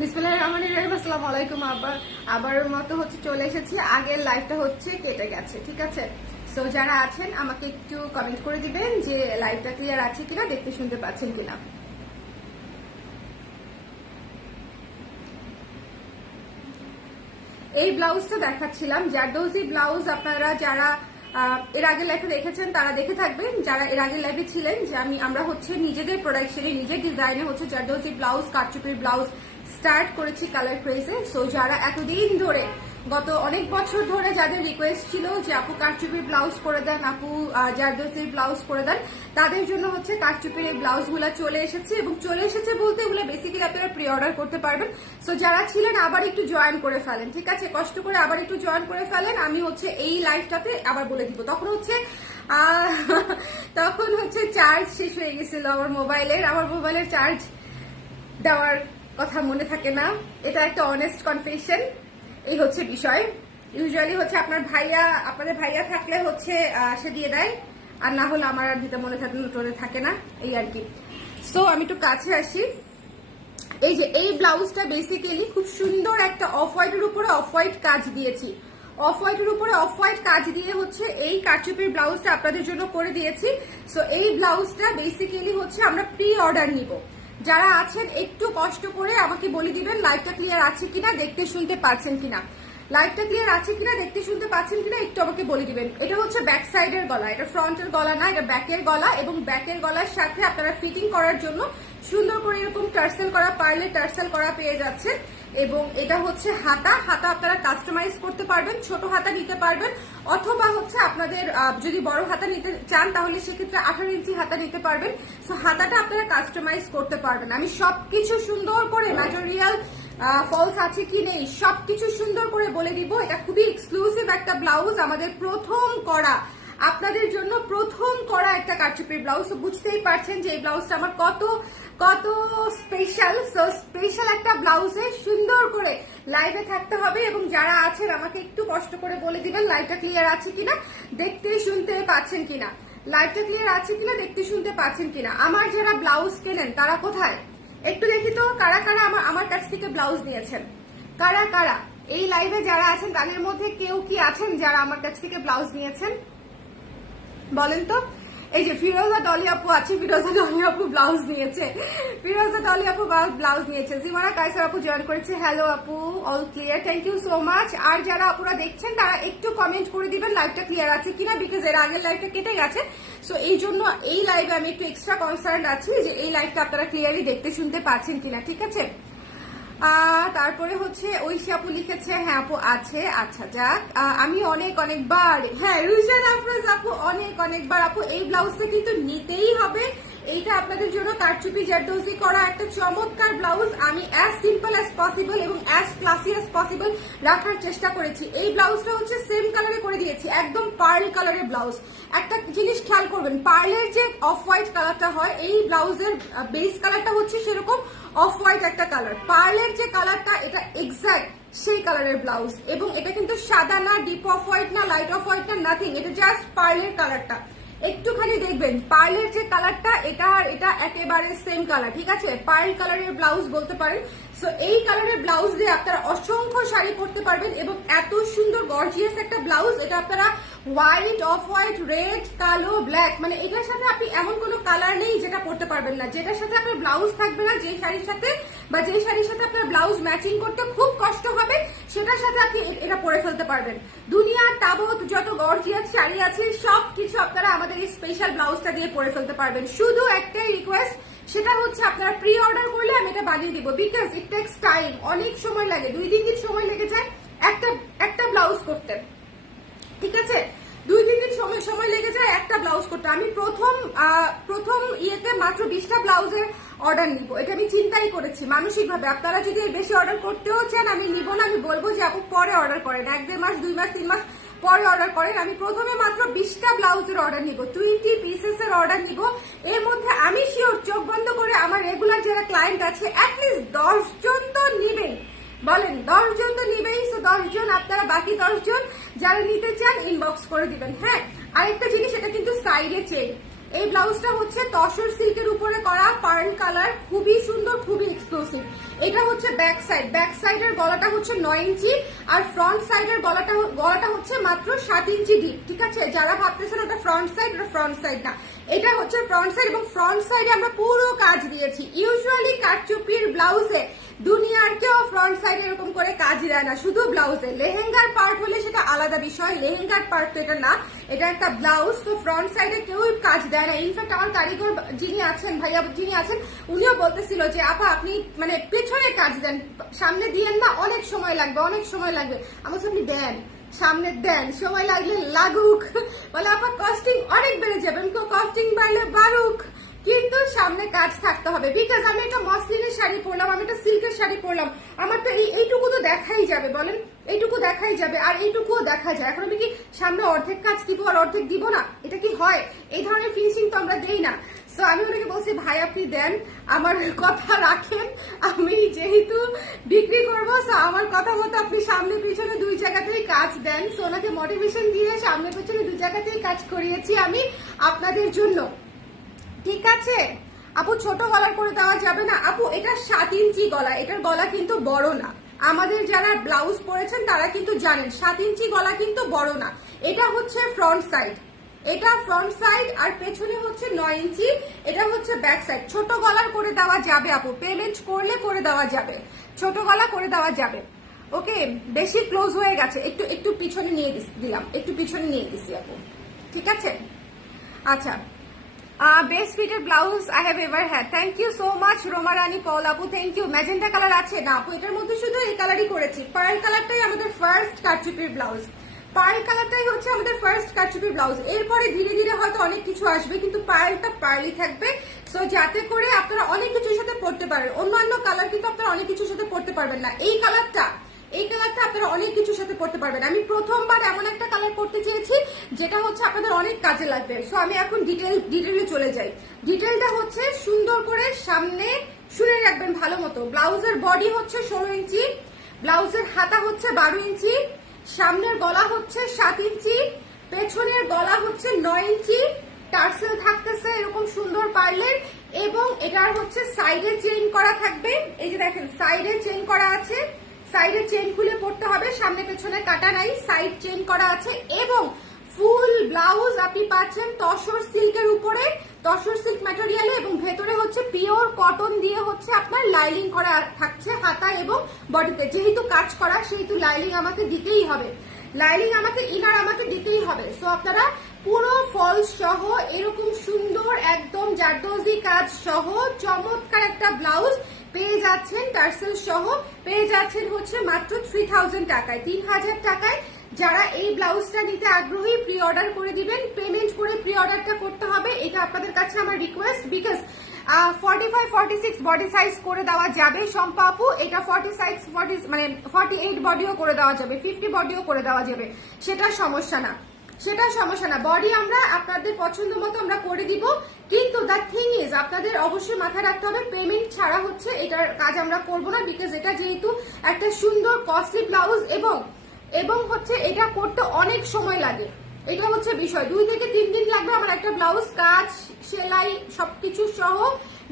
বিসমিল্লাহির রহমানির রহিম। আসসালামু আলাইকুম। আবারের মতো চলে এসেছি। আগের লাইভটা কেটে গেছে, ঠিক আছে। সো যারা আছেন আমাকে একটু কমেন্ট করে দিবেন যে লাইভটা ক্লিয়ার আছে কিনা, দেখতে শুনতে পাচ্ছেন কিনা। এই ব্লাউজটা দেখাচ্ছিলাম, জারদৌজি ব্লাউজ। আপনারা যারা এর আগের লাইভে দেখেছেন তারা দেখে থাকবেন, যারা এর আগের লাইভে ছিলেন, যে আমরা নিজেদের প্রোডাকশনে নিজের ডিজাইনে জারদৌজি ব্লাউজ, কারচুপির ব্লাউজ স্টার্ট করেছি কালার ক্রেজে। সো যারা এতদিন ধরে, গত অনেক বছর ধরে যাদের রিকোয়েস্ট ছিল যে আপু কারচুপির ব্লাউজ করে দেন, আপু জারদৌজির ব্লাউজ করে দেন, তাদের জন্য কারচুপির এই ব্লাউজগুলো চলে এসেছে। এবং চলে এসেছে বলতে এগুলো বেসিক্যালি আপনারা প্রি অর্ডার করতে পারবেন। সো যারা ছিলেন আবার একটু জয়েন করে ফেলেন, ঠিক আছে, কষ্ট করে আবার একটু জয়েন করে ফেলেন। আমি এই লাইভটাতে আবার বলে দিব। তখন চার্জ শেষ হয়ে গেছিল আমার মোবাইলের চার্জ দেওয়ার কথা মনে থাকে না। এটা একটা অনেস্ট কনফেশন। এই বিষয়। ইউজুয়ালি আপনাদের ভাইয়া থাকলে সে দিয়ে দেয়, আর না হলে আমার আর দিতে মনে থাকে না, এই আর কি। সো আমি একটু কাছে আসি। এই ব্লাউজটা বেসিক্যালি খুব সুন্দর একটা অফ হোয়াইটের উপরে অফ হোয়াইট কাজ দিয়েছি। অফ হোয়াইটের উপরে অফ হোয়াইট কাজ দিয়ে এই কারচুপির ব্লাউজটা আপনাদের জন্য করে দিয়েছি। সো এই ব্লাউজটা বেসিক্যালি আমরা প্রি অর্ডার নিব। যারা আছেন একটু কষ্ট করে আমাকে বলে দিবেন লাইভটা ক্লিয়ার আছে কিনা, দেখতে শুনতে পাচ্ছেন কিনা। লাইভটা ক্লিয়ার আছে কিনা, দেখতে শুনতে পাচ্ছেন কিনা একটু আমাকে বলে দিবেন। এটা ব্যাক সাইডের গলা, এটা ফ্রন্টের গলা না, এটা ব্যাকের গলা। এবং ব্যাকের গলার সাথে আপনারা ফিটিং করার জন্য সুন্দর করে এরকম টার্সেল করা, পার্লে টার্সেল করা পেয়ে যাচ্ছেন। এবং এটা হাতা আপনারা কাস্টমাইজ করতে পারবেন, ছোট হাতা নিতে পারবেন, অথবা আপনাদের যদি বড় হাতা নিতে চান তাহলে সেক্ষেত্রে 18 ইঞ্চি হাতা নিতে পারবেন। সো হাতাটা আপনারা কাস্টমাইজ করতে পারবেন। আমি সবকিছু সুন্দর করে, ম্যাটেরিয়াল ফলস আছে কি নেই সবকিছু সুন্দর করে বলে দিব। এটা খুবই এক্সক্লুসিভ একটা ব্লাউজ, আমাদের আপনাদের জন্য প্রথম করা একটা কারচুপির ব্লাউজ। বুঝতেই পারছেন যে এই ব্লাউজটা আমার কত কত স্পেশাল। সো স্পেশাল একটা ব্লাউজে সুন্দর করে লাইভে থাকতে হবে। এবং যারা আছেন আমাকে একটু কষ্ট করে বলে দিবেন লাইভটা ক্লিয়ার আছে কিনা, দেখতে শুনতে পাচ্ছেন কিনা। লাইভটা ক্লিয়ার আছে কিনা, দেখতে শুনতে পাচ্ছেন কিনা। আমার যারা ব্লাউজ কেনেন তারা কোথায় একটু দেখি তো, কারা কারা আমার কাছ থেকে ব্লাউজ নিয়েছেন, কারা কারা এই লাইভে যারা আছেন তাদের মধ্যে কেউ কি আছেন যারা আমার কাছ থেকে ব্লাউজ নিয়েছেন, বলেন তো। এই যে ফিরোজা ডলি আপু আছে, ফিরোজা ডলি আপু ব্লাউজ নিয়েছে, ফিরোজা ডলি আপু ব্লাউজ নিয়েছে। জিমানা কায়সার আপু জয়েন করেছে। হ্যালো আপু, all clear, thank you so much. আর যারা আপুরা দেখছেন তারা একটু কমেন্ট করে দিবেন লাইভটা ক্লিয়ার আছে কিনা, বিকজ এর আগের লাইভটা কেটে গেছে। সো এই জন্য এই লাইভে আমি একটু এক্সট্রা কনসার্ন আছি যে এই লাইভটা আপনারা ক্লিয়ারলি দেখতে শুনতে পাচ্ছেন কিনা, ঠিক আছে। তারপরে ঐশী আপু লিখেছে হ্যাঁ আপু আছে। আচ্ছা যাক, আমি অনেকবার, হ্যাঁ রুশান আফরোজ আপু অনেকবার। আপু এই ব্লাউজটা কিন্তু নিতেই হবে। এইটা আপনাদের জন্য কারচুপি জারদৌজি করা একটা চমৎকার ব্লাউজ। আমি অ্যাজ সিম্পল অ্যাজ পসিবল এবং অ্যাজ ক্লাসি অ্যাজ পসিবল রাখার চেষ্টা করেছি। এই ব্লাউজটা সেম কালারে করে দিয়েছি, একদম পার্ল কালারের ব্লাউজ। একটা জিনিস খেয়াল করবেন, পার্লের যে অফ হোয়াইট কালারটা হয়, এই ব্লাউজের বেস কালারটা সেরকম অফ হোয়াইট একটা কালার। পার্লের যে কালারটা এটা এক্সাক্ট সেই কালারের ব্লাউজ। এবং এটা কিন্তু সাদা না, ডিপ অফ হোয়াইট না, লাইট অফ হোয়াইট না, নাথিং। এটা জাস্ট পার্লের কালারটা একটুখানি দেখবেন, পার্লের যে কালারটা এটা আর এটা একেবারে সেম কালার, ঠিক আছে। পার্ল কালারের ব্লাউজ বলতে পারেন। সো এই কালারের ব্লাউজ দিয়ে আপনারা অসংখ্য শাড়ি পরতে পারবেন। এবং এত সুন্দর গর্জিয়াস একটা ব্লাউজ, এটা আপনারা হোয়াইট, অফ হোয়াইট, রেড, কালো, ব্ল্যাক, মানে এটার সাথে আপনি এমন কোনো কালার নেই যেটা পরতে পারবেন না, যেটার সাথে আপনার ব্লাউজ থাকবে না, যে শাড়ির সাথে বা যে শাড়ির সাথে আপনার ব্লাউজ ম্যাচিং করতে খুব কষ্ট হবে, সেটার সাথে আপনি এটা পরে ফেলতে পারবেন। দুনিয়ার তাবৎ যত গর্জিয়াস শাড়ি আছে সবকিছু আপনারা আমাদের এই স্পেশাল ব্লাউজটা দিয়ে পরে ফেলতে পারবেন। শুধু একটাই রিকোয়েস্ট, সেটা আপনারা প্রি অর্ডার করলে আমি এটা বানিয়ে দিব, বিকজ ইট টেক্স টাইম। অনেক সময় লাগে, 2-3 দিন সময় লেগে যায় একটা ব্লাউজ করতে, ঠিক আছে। 2-3 দিন সময় লেগে যায় একটা ব্লাউজ করতে। আমি প্রথম ইয়েতে মাত্র 20টা ব্লাউজের অর্ডার নিব, এটা আমি চিন্তাই করেছি মানসিকভাবে। আপনারা যদি বেশি অর্ডার করতেও চান আমি নিব না, আমি বলবো যে আপু পরে অর্ডার করেন, 1-1.5 মাস, 2 মাস, 3 মাস পরে অর্ডার করেন। আমি প্রথমে মাত্র 20টা ব্লাউজের অর্ডার নিব, 20 পিসেসের অর্ডার নিব। এর মধ্যে আমি শিওর, চোখ বন্ধ করে আমার রেগুলার যারা ক্লায়েন্ট আছে অ্যাটলিস্ট 10 জন তো নিবেই, বলেন 10 জন তো নিবেই। সো 10 জন আপনারা, বাকি 10 জন যারা নিতে চান ইনবক্স করে দিবেন। হ্যাঁ, আরেকটা জিনিস, এটা কিন্তু সাইডে চেইন, এই ব্লাউজটা হচ্ছে তসর সিল্কের উপরে করা পার্ল কালার, খুবই সুন্দর, খুবই এক্সক্লুসিভ। এটা হচ্ছে ব্যাক সাইড, ব্যাক সাইডের গলাটা হচ্ছে 9 ইঞ্চি আর ফ্রন্ট সাইডের গলাটা হচ্ছে মাত্র 7 ইঞ্চি ডিপ। ঠিক আছে, যারা ভাবতেছেন ওটা ফ্রন্ট সাইড, ওটা ফ্রন্ট সাইড না, এটা হচ্ছে ফ্রন্ট সাইড এবং ফ্রন্ট সাইডে আমরা পুরো কাজ দিয়েছি। ইউজুয়ালি কারচুপির ব্লাউজে দুনিয়ার কেউ ফ্রন্ট সাইডে এরকম করে কাজ দেয় না, শুধু ব্লাউজে। লেহেঙ্গার পার্ট হলে সেটা আলাদা বিষয়, লেহেঙ্গার পার্ট তো এটা না, এটা একটা ব্লাউজ, তো ফ্রন্ট সাইডে কেউই কাজ দেয় না। ইনফ্যাক্ট আমার কারিগর যিনি আছেন, ভাইয়া যিনি আছেন, উনিও বলতেছিল যে আপা আপনি মানে পেছনে কাজ দেন, সামনে দিয়েন না, অনেক সময় লাগবে, অনেক সময় লাগবে। আমার সামনে দেন, সামনে দেন, সময় লাগলে লাগুক। বলে আপা কস্টিং অনেক বেড়ে যাবে, কস্টিং বাড়লে বাড়ুক, কিন্তু সামনে কাজ থাকতে হবে। বিকজ আমি একটা মসলিনের শাড়ি পরলাম, আমি একটা সিল্কের শাড়ি পরলাম, আমার তো এইটুকু তো দেখাই যাবে, বলেন এইটুকু দেখাই যাবে, আর এইটুকুও দেখা যায়। এখন আমি কি সামনে অর্ধেক কাজ দিব আর অর্ধেক দিব না? এটা কি হয়? এই ধরনের ফিনিশিং তো আমরা দেই না। সো আমি ওনাকে বলছি ভাই আপনি দেন, আমার কথা রাখেন, আমি যেহেতু বিক্রি করবো, সো আমার কথা মতো আপনি সামনে পিছনে দুই জায়গাতেই কাজ দেন। সো ওনাকে মোটিভেশন দিয়ে সামনে পিছনে দুই জায়গাতেই কাজ করিয়েছি আমি আপনাদের জন্য। ঠিক আছে আপু, ছোট গলার করে দেওয়া যাবে না? আপু এটা 7 ইঞ্চি গলা, এটার গলা কিন্তু বড় না। আমাদের যারা ব্লাউজ পরেছেন তারা কিন্তু জানেন 7 ইঞ্চি গলা কিন্তু বড় না। এটা হচ্ছে ফ্রন্ট সাইড, এটা ফ্রন্ট সাইড আর পেছনে হচ্ছে 9 ইঞ্চি, এটা হচ্ছে ব্যাক সাইড। ছোট গলার করে দেওয়া যাবে আপু, পেমেন্ট করলে করে দেওয়া যাবে, ছোট গলা করে দেওয়া যাবে। ওকে, বেশি ক্লোজ হয়ে গেছে, একটু একটু পিছনে নিয়ে দিলাম, একটু পিছনে নিয়ে দিছি আপু, ঠিক আছে? আচ্ছা, best fitted blouse I have ever had. Thank you so much Roma Rani Paul আপু, থ্যাংক ইউ। ম্যাজেন্টা কালার আছে না আপু? এটার মধ্যে শুধু এই কালারই করেছি, পার্ল কালারটাই আমাদের ফার্স্ট কারচুপির ব্লাউজ, পার্ল কালারটাই হচ্ছে আমাদের ফার্স্ট কারচুপির ব্লাউজ। এরপরে ধীরে ধীরে হয়তো অনেক কিছু আসবে, কিন্তু পার্লটা পার্লই থাকবে। সো যাতে করে আপনারা অনেক কিছুর সাথে পড়তে পারেন, অন্যান্য কালার কিন্তু আপনারা অনেক কিছুর সাথে পড়তে পারবেন না, এই কালারটা আপনারা অনেক কিছুর সাথে পড়তে পারবেন। আমি প্রথমবার এমন একটা কালার করতে চেয়েছি যেটা হচ্ছে আপনাদের অনেক কাজে লাগবে। সো আমি এখন ডিটেলে চলে যাই। ডিটেলটা হচ্ছে সুন্দর করে সামনে শুনে রাখবেন ভালো মতো। ব্লাউজের বডি হচ্ছে 16 ইঞ্চি, ব্লাউজের হাতা হচ্ছে 12 ইঞ্চি, সামনের গলা হচ্ছে 7 ইঞ্চি, পেছনের গলা হচ্ছে 9 ইঞ্চি, টার্সেল থাকতেছে এরকম সুন্দর পার্লের, এবং এটার হচ্ছে সাইডে চেইন করা থাকবে। এই যে দেখেন সাইডে চেইন করা আছে, সাইডে চেইন খুলে পড়তে হবে, সামনে পেছনে কাটা নাই, সাইড চেইন করা আছে। এবং ফুল ব্লাউজ আপনি পাচ্ছেন তসর সিল্কের উপরে, তসর সিল্ক ম্যাটেরিয়ালে, এবং ভেতরে হচ্ছে পিওর কটন দিয়ে হচ্ছে আপনার লাইলিং করা থাকছে হাতা এবং বডিতে। যেহেতু কাজ করা সেহেতু লাইলিং আমাকে দিতেই হবে, লাইলিং আমাকে ইনার আমাকে দিতেই হবে। সো আপনারা পুরো ফলস সহ এরকম সুন্দর একদম জারদোজি কাজ সহ চমৎকার একটা ব্লাউজ পেয়ে যাচ্ছেন, টার্সেল সহ পেয়ে যাচ্ছেন হচ্ছে মাত্র 3000 টাকায়, 3000 টাকায়। যারা এই ব্লাউজটা নিতে আগ্রহী প্রি অর্ডার করে দিবেন, পেমেন্ট করে প্রি অর্ডারটা করতে হবে, এটা আপনাদের কাছে আমার রিকোয়েস্ট। বিকজ 45-46 বডি সাইজ করে দেওয়া যাবে শম্পা আপু, এটা 46 মানে 48 বডিও করে দেওয়া যাবে, 50 বডিও করে দেওয়া যাবে, সেটা সমস্যা না, সেটা সমস্যা না। বডি আমরা আপনাদের পছন্দ মতো আমরা করে দিব, কিন্তু দ্য থিং ইজ আপনাদের অবশ্যই মাথায় রাখতে হবে পেমেন্ট ছাড়া হচ্ছে এটার কাজ আমরা করব না। বিকজ এটা যেহেতু একটা সুন্দর কস্টলি ব্লাউজ এবং হচ্ছে এটা করতে অনেক সময় লাগে, এটা হচ্ছে বিষয়। 2 থেকে 3 দিন লাগবে আমার একটা ব্লাউজ কাজ সেলাই সবকিছু সহ,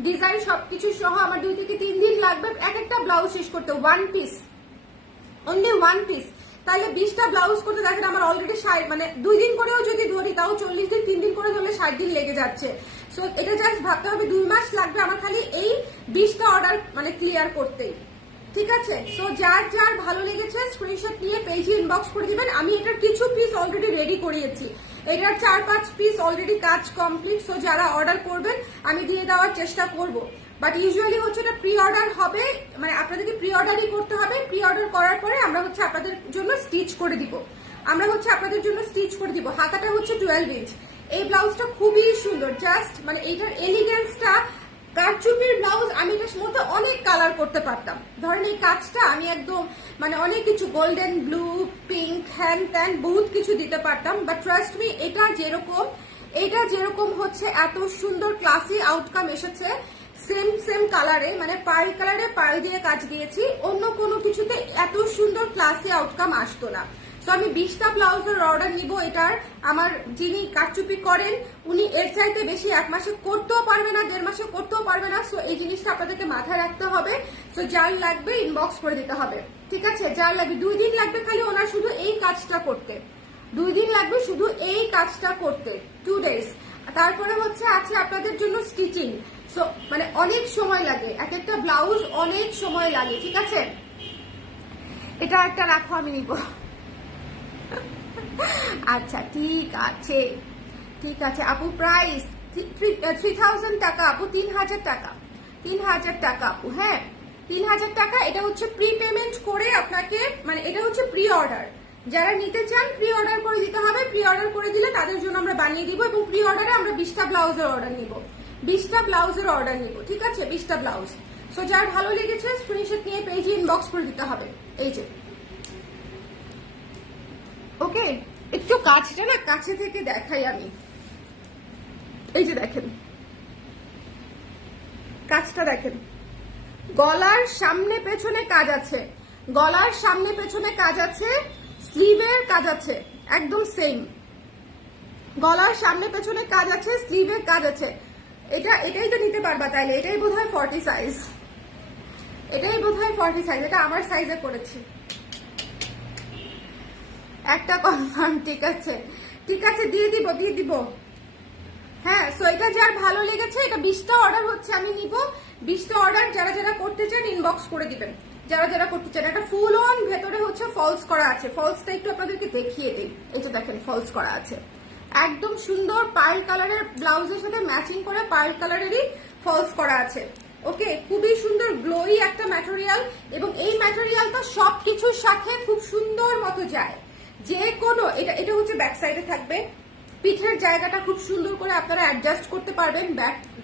ডিজাইন সবকিছু সহ আমার 2 থেকে 3 দিন লাগবে এক একটা ব্লাউজ শেষ করতে। 1 পিস, অনলি 1 পিস, তাহলে 20টা ব্লাউজ করতে দেখেন আমার অলরেডি 60, মানে 2 দিন করেও যদি ধরি তাও 40 দিন, 3 দিন করে ধরলে 60 দিন লেগে যাচ্ছে। সো এটা জাস্ট ভাবতে হবে 2 মাস লাগবে আমার খালি এই 20টা অর্ডার মানে ক্লিয়ার করতেই, ঠিক আছে? সো যার যার ভালো লেগেছে স্ক্রিনশট নিয়ে পেজে ইনবক্স করে দিবেন। আমি এটার কিছু পিস অলরেডি রেডি করিয়েছি, এটার 4-5 পিস অলরেডি কাজ কমপ্লিট। সো যারা অর্ডার করবেন আমি দিয়ে দেওয়ার চেষ্টা করব, বাট ইউজুয়ালি হচ্ছে এটা প্রি অর্ডার হবে, মানে আপনাদেরকে প্রি অর্ডারই করতে হবে। প্রি অর্ডার করার পরে আমরা হচ্ছে আপনাদের জন্য স্টিচ করে দিব, হাতাটা হচ্ছে 12 ইঞ্চ। এই ব্লাউজটা খুবই সুন্দর, জাস্ট মানে এইটার এলিগেন্সটা, কারচুপির ব্লাউজ আমি এটার মধ্যে অনেক কালার করতে পারতাম। ধরেন এই কাজটা আমি একদম মানে অনেক কিছু গোল্ডেন, ব্লু, পিঙ্ক, হ্যান ত্যান বহুত কিছু দিতে পারতাম, বাট ট্রাস্ট মি এটা যেরকম হচ্ছে এত সুন্দর ক্লাসি আউটকাম এসেছে সেম কালারে, মানে পার্ল কালারে পার্ল দিয়ে কাজ দিয়েছি, অন্য কোনো কিছুতে এত সুন্দর ক্লাসি আউটকাম আসতো না। সো আমি 20টা ব্লাউজের অর্ডার নিব। এটার আমার যিনি কারচুপি করেন উনি এর চাইতে বেশি 1 মাসে করতেও পারবে না, 1.5 মাসে করতেও পারবে না। সো এই জিনিসটা আপনাদেরকে মাথায় রাখতে হবে। সো যার লাগবে ইনবক্স করে দিতে হবে, ঠিক আছে? যার লাগবে 2 দিন লাগবে খালি ওনার শুধু এই কাজটা করতে, 2 দিন লাগবে শুধু এই কাজটা করতে, 2 days। তারপরে হচ্ছে আছে আপনাদের জন্য স্টিচিং। সো মানে অনেক সময় লাগে, এক একটা ব্লাউজ অনেক সময় লাগে, ঠিক আছে? এটা একটা রাখো, আমি নিব। আচ্ছা ঠিক আছে, ঠিক আছে আপু। প্রাইস 3000 টাকা আপু, 3000 টাকা, 3000 টাকা আপু। হ্যাঁ 3000 টাকা। এটা হচ্ছে প্রি পেমেন্ট করে আপনাকে, মানে এটা হচ্ছে প্রি অর্ডার। যারা নিতে চান প্রি অর্ডার করে দিতে হবে। প্রি অর্ডার করে দিলে তাদের জন্য আমরা বানিয়ে দিব, এবং প্রি অর্ডারে আমরা 20টা ব্লাউজের অর্ডার নিব, 20টা ব্লাউজের অর্ডার নিব, ঠিক আছে? 20টা ব্লাউজ। সো যার ভালো লেগেছে স্ক্রিনশট নিয়ে পেজে ইনবক্স করে দিতে হবে। এই যে ওকে, একটু কাজটা না কাছে থেকে দেখাই আমি। এই যে দেখেন কাজটা দেখেন, গলার সামনে পেছনে কাজ আছে, গলার সামনে পেছনে কাজ আছে, স্লিভের কাজ আছে একদম সেম, গলার সামনে পেছনে কাজ আছে, স্লিভের কাজ আছে। এটাই তো নিতে পারবা তাইলে। এটাই বোধহয় 40 সাইজ, এটাই বোধহয় 40 সাইজ। এটা আমার সাইজে করেছি একটা কনফার্ম, ঠিক আছে? ঠিক আছে দিয়ে দিব, দিয়ে দিব। হ্যাঁ সো এটা যার ভালো লেগেছে, এটা 20টা অর্ডার হচ্ছে, আমি নিব 20টা অর্ডার। যারা যারা করতে চান ইনবক্স করে দিবেন, যারা যারা করতে চান। একটা ফুল অন ভেতরে হচ্ছে ফলস করা আছে, ফলসটা একটু আপনাদেরকে দেখিয়ে দিই। এই যে দেখেন ফলস করা আছে, একদম সুন্দর পার্ল কালারের ব্লাউজের সাথে ম্যাচিং করে পার্ল কালারেরই ফলস করা আছে। ওকে, খুবই সুন্দর গ্লোই একটা ম্যাটেরিয়াল, এবং এই ম্যাটেরিয়ালটা সবকিছুর সাথে খুব সুন্দর মতো যায়। যে কোনো এটা হচ্ছে ব্যাক সাইডে থাকবে, পিঠের জায়গাটা খুব সুন্দর করে আপনারা অ্যাডজাস্ট করতে পারবেন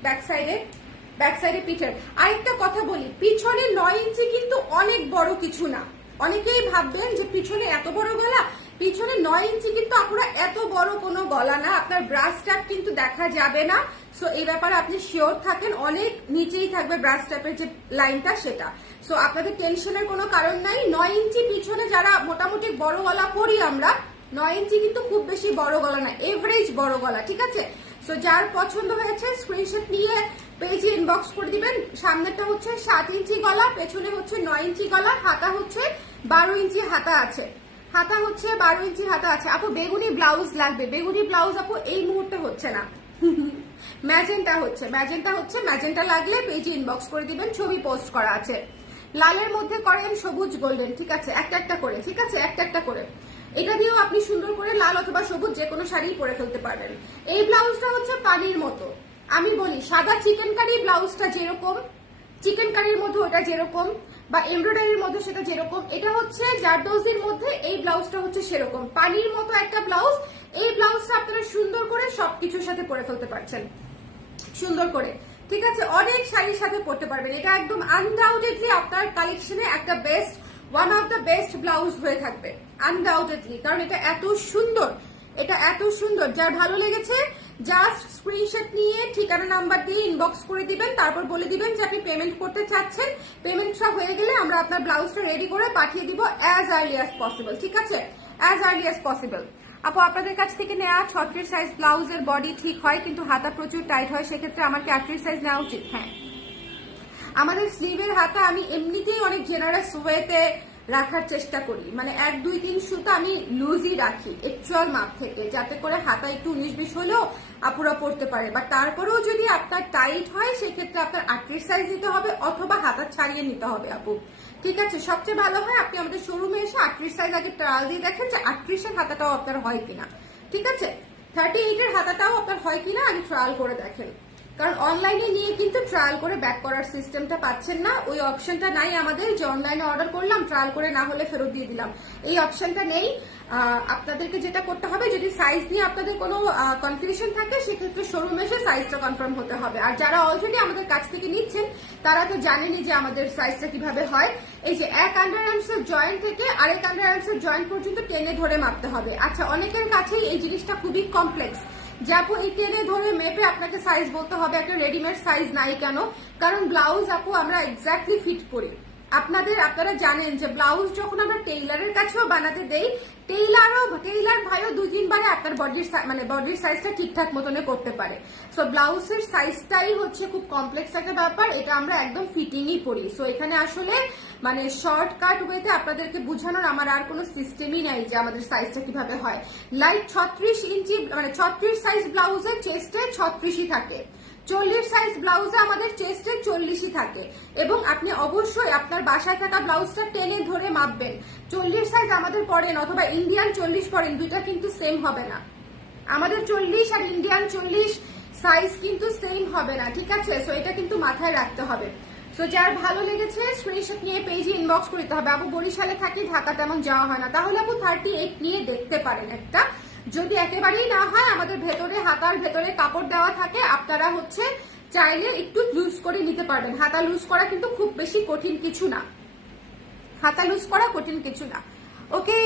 ব্যাক সাইডে পিঠের। আরেকটা কথা বলি, পিছনে 9 ইঞ্চি কিন্তু অনেক বড় কিছু না। অনেকেই ভাববেন যে পিছনে এত বড় গলা, পিছনে 9 ইঞ্চি কিন্তু আপনারা এত বড় কোনো গলা না, আপনার ব্রাশ ট্যাপ কিন্তু দেখা যাবে না। সো এই ব্যাপারে আপনি শিওর থাকেন, অনেক নিচেই থাকবে ব্রাশ ট্যাপের যে লাইনটা সেটা। সো আপনাদের টেনশনের কোনো কারণ নাই। 9 ইঞ্চি পিছনে যারা মোটামুটি বড় গলা পরি আমরা, 9 ইঞ্চি কিন্তু খুব বেশি বড় গলা না, এভারেজ বড় গলা, ঠিক আছে? সো যার পছন্দ হয়েছে স্ক্রিনশট নিয়ে পেজে ইনবক্স করে দিবেন। সামনেটা হচ্ছে 7 ইঞ্চি গলা, পেছনে হচ্ছে 9 ইঞ্চি গলা, হাতা হচ্ছে 12 ইঞ্চি হাতা আছে, হাতা হচ্ছে 12 ইঞ্চি হাতা আছে। আপু বেগুনি ব্লাউজ লাগবে, বেগুনি ব্লাউজ আপু এই মুহূর্তে হচ্ছে না, ম্যাজেন্টা হচ্ছে, ম্যাজেন্টা লাগলে পেজে ইনবক্স করে দিবেন, ছবি পোস্ট করা আছে। লালের মধ্যে করেন সবুজ গোল্ডেন, ঠিক আছে? একটা একটা করে, ঠিক আছে? একটা একটা করে। এটা দিয়েও আপনি সুন্দর করে লাল অথবা সবুজ যে কোনো শাড়ি পরে ফেলতে পারবেন। এই ব্লাউজটা হচ্ছে পানির মতো। আমি বলি সাদা চিকেন কারি ব্লাউজটা যেরকম, চিকেন কারির মধ্যে ওটা যেরকম, বা এমব্রয়ডারির মধ্যে সেটা যেরকম, এটা হচ্ছে জারদৌজির মধ্যে এই ব্লাউজটা হচ্ছে সেরকম পানির মতো একটা ব্লাউজ। এই ব্লাউজটা আপনারা সুন্দর করে সবকিছুর সাথে পরে ফেলতে পারছেন, সুন্দর করে, ঠিক আছে? অনেক শাড়ির সাথে পরতে পারবেন। এটা একদম আনডাউটেডলি আপনার কালেকশনে একটা best, one of the best blouse হয়ে থাকবে আনডাউটেডলি, কারণ এটা এত সুন্দর, এটা এত সুন্দর। যার ভালো লেগেছে জাস্ট স্ক্রিনশট নিয়ে ঠিকানা নাম্বার দিয়ে ইনবক্স করে দিবেন, তারপর বলে দিবেন যে আপনি পেমেন্ট করতে চাচ্ছেন। পেমেন্ট সব হয়ে গেলে আমরা আপনার ব্লাউজটা রেডি করে পাঠিয়ে দিব অ্যাজ আর্লি অ্যাজ পসিবল, ঠিক আছে? As early as possible. আপু আপনাদের কাছ থেকে নেওয়া 36 সাইজ ব্লাউজের বডি ঠিক হয় কিন্তু হাতা প্রচুর টাইট হয়, সেক্ষেত্রে আমার কি 38 সাইজ নেওয়া উচিত? হ্যাঁ, আমাদের স্লিভের হাতা আমি এমনিতেই অনেক জেনারেস ওয়েতে রাখার চেষ্টা করি, মানে 1 2 3 সুতা আমি লুজই রাখি অ্যাকচুয়াল মাপ থেকে, যাতে করে হাতা একটু 19-20 হলেও আপুরা পড়তে পারে। বা তারপরেও যদি আপনার টাইট হয় সেক্ষেত্রে আপনার 38 সাইজ নিতে হবে অথবা হাতা ছাড়িয়ে নিতে হবে আপু, ঠিক আছে? সবচেয়ে ভালো হয় আপনি আমাদের শোরুমে এসে 38 সাইজ আগে ট্রায়াল দিয়ে দেখেন যে 38 এর হাতাটাও আপনার হয় কিনা, ঠিক আছে? 38 এর হাতাটাও আপনার হয় কিনা আগে ট্রায়াল করে দেখেন, কারণ অনলাইনে নিয়ে কিন্তু ট্রায়াল করে ব্যাক করার সিস্টেমটা পাচ্ছেন না। ওই অপশনটা নাই আমাদের যে অনলাইনে অর্ডার করলাম ট্রায়াল করে না হলে ফেরত দিয়ে দিলাম, এই অপশনটা নেই। আপনাদেরকে যেটা করতে হবে, যদি সাইজ নিয়ে আপনাদের কোনো কনফিউশন থাকে সেক্ষেত্রে শোরুমে এসে সাইজটা কনফার্ম হতে হবে। আর যারা অলরেডি আমাদের কাছ থেকে নিচ্ছেন তারা তো জানেনই যে আমাদের সাইজটা কিভাবে হয়। এই যে এক আন্ডার আর্মসের জয়েন্ট থেকে আরেক আন্ডার আর্মসের জয়েন্ট পর্যন্ত টেনে ধরে মাপতে হবে। আচ্ছা, অনেকের কাছেই এই জিনিসটা খুবই কমপ্লেক্স, যে আপু এই টেনে ধরে মেপে আপনাকে সাইজ বলতে হবে, একটা রেডিমেড সাইজ নাই কেন? কারণ ব্লাউজ আপু আমরা এক্স্যাক্টলি ফিট করি, আপনারা জানেন যে ব্লাউজ যখন আমরা টেইলারের কাছেও বানাতে দেই, টেইলার ভাইও 2-3 বারে আপনার বডির সাইজটা ঠিকঠাক মতনে করতে পারে। সো ব্লাউজের সাইজটাই হচ্ছে খুব কমপ্লেক্স একটা ব্যাপার, এটা আমরা একদম ফিটিংই পরি। সো এখানে আসলে মানে শর্টকাট ওয়েতে আপনাদেরকে বোঝানোর আমার আর কোনো সিস্টেমই নাই যে আমাদের সাইজটা কিভাবে হয়। লাইক 36 ইঞ্চি মানে 36 সাইজ ব্লাউজের চেস্টে 36ই থাকে, 40 সাইজ ব্লাউজে আমাদের চেস্টে 40ই থাকে। এবং আপনি অবশ্যই আপনার বাসায় থাকা ব্লাউজটা টেনে ধরে মাপবেন। 40 সাইজ আমাদের পরেন অথবা ইন্ডিয়ান 40 পরেন, দুইটা কিন্তু সেম হবে না। আমাদের 40 আর ইন্ডিয়ান 40 সাইজ কিন্তু সেম হবে না, ঠিক আছে? সো এটা কিন্তু মাথায় রাখতে হবে। সো যার ভালো লেগেছে স্ক্রিনশট নিয়ে পেজে ইনবক্স করতে হবে। আপু বরিশালে থাকি, ঢাকা তেমন যাওয়া হয় না, তাহলে আপু 38 নিয়ে দেখতে পারেন একটা। যদি একেবারেই না হয়, আমাদের ভেতরে হাতার ভেতরে কাপড় দেওয়া থাকে, আপনারা হচ্ছে চাইলে একটু লুজ করে নিতে পারবেন। হাতা লুজ করা কিন্তু খুব বেশি কঠিন কিছু না, হাতা লুজ করা কঠিন কিছু না। ওকে,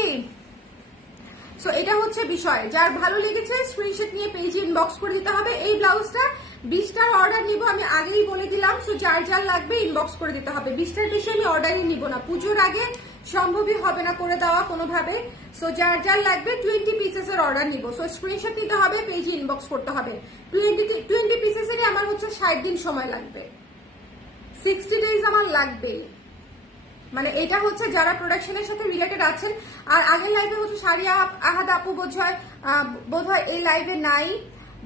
সো এটা হচ্ছে বিষয়। যার ভালো লেগেছে স্ক্রিনশট নিয়ে পেজে ইনবক্স করে দিতে হবে। এই ব্লাউজটা 20টার অর্ডার নিব, আমি আগেই বলে দিলাম। সো যার লাগবে ইনবক্স করে দিতে হবে। 20টার বেশি আমি অর্ডারই নিব না, পুজোর আগে সম্ভবই হবে না করে দেওয়া কোনোভাবে। সো যার লাগবে 20 পিসেসের অর্ডার নিব। সো স্ক্রিনশট নিতে হবে, পেজে ইনবক্স করতে হবে। 20 পিসেসেরই আমার হচ্ছে 60 দিন সময় লাগবে, 60 ডেজ আমার লাগবে। মানে এটা হচ্ছে যারা প্রোডাকশনের সাথে রিলেটেড আছেন। আর আগের লাইভে হচ্ছে সারিয়া আহাদ আপু বোধহয় এই লাইভে নাই,